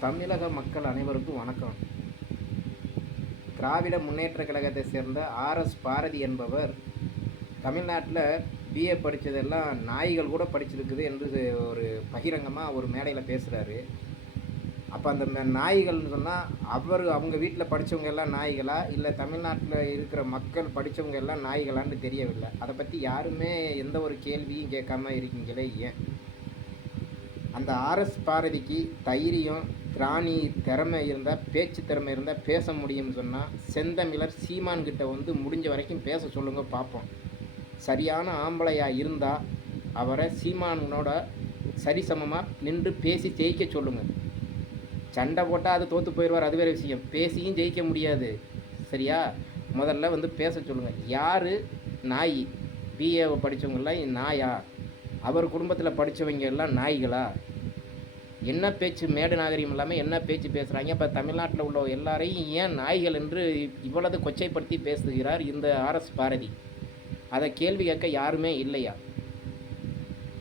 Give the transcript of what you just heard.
தமிழக மக்கள் அனைவருக்கும் வணக்கம். திராவிட முன்னேற்றக் கழகத்தை சேர்ந்த ஆர்எஸ் பாரதி என்பவர் தமிழ்நாட்டில் பிஏ படித்ததெல்லாம் நாய்கள் கூட படிச்சிருக்குது என்று ஒரு பகிரங்கமாக ஒரு மேடையில் பேசுகிறாரு. அப்போ அந்த நாய்கள்னு சொன்னால் அவங்க வீட்டில் படித்தவங்க எல்லாம் நாய்களா, இல்லை தமிழ்நாட்டில் இருக்கிற மக்கள் படித்தவங்க எல்லாம் நாய்களான்னு தெரியவில்லை. அதை பற்றி யாருமே எந்த ஒரு கேள்வியும் கேட்காம இருக்கீங்களே ஏன்? அந்த ஆர்எஸ் பாரதிக்கு தைரியம், திராணி, திறமை இருந்தால், பேச்சு திறமை இருந்தால் பேச முடியும்னு சொன்னால் செந்தமிழர் சீமான்கிட்ட முடிஞ்ச வரைக்கும் பேச சொல்லுங்க பார்ப்போம். சரியான ஆம்பளையாக இருந்தால் அவரை சீமானோட சரிசமமாக நின்று பேசி ஜெயிக்க சொல்லுங்கள். சண்டை போட்டால் அது தோற்று போயிடுவார், அது வேறு விஷயம். பேசியும் ஜெயிக்க முடியாது, சரியா? முதல்ல பேச சொல்லுங்கள். யார் நாய்? பிஏவை படித்தவங்களாம் நாயா? அவர் குடும்பத்தில் படித்தவங்க எல்லாம் நாய்களா? என்ன பேச்சு, மேடு நாகரிகம் இல்லாமல் என்ன பேச்சு பேசுகிறாங்க? இப்போ தமிழ்நாட்டில் உள்ள எல்லாரையும் ஏன் நாய்கள் என்று இவ்வளவு கொச்சைப்படுத்தி பேசுகிறார் இந்த ஆர்எஸ் பாரதி? அதை கேள்வி கேட்க யாருமே இல்லையா?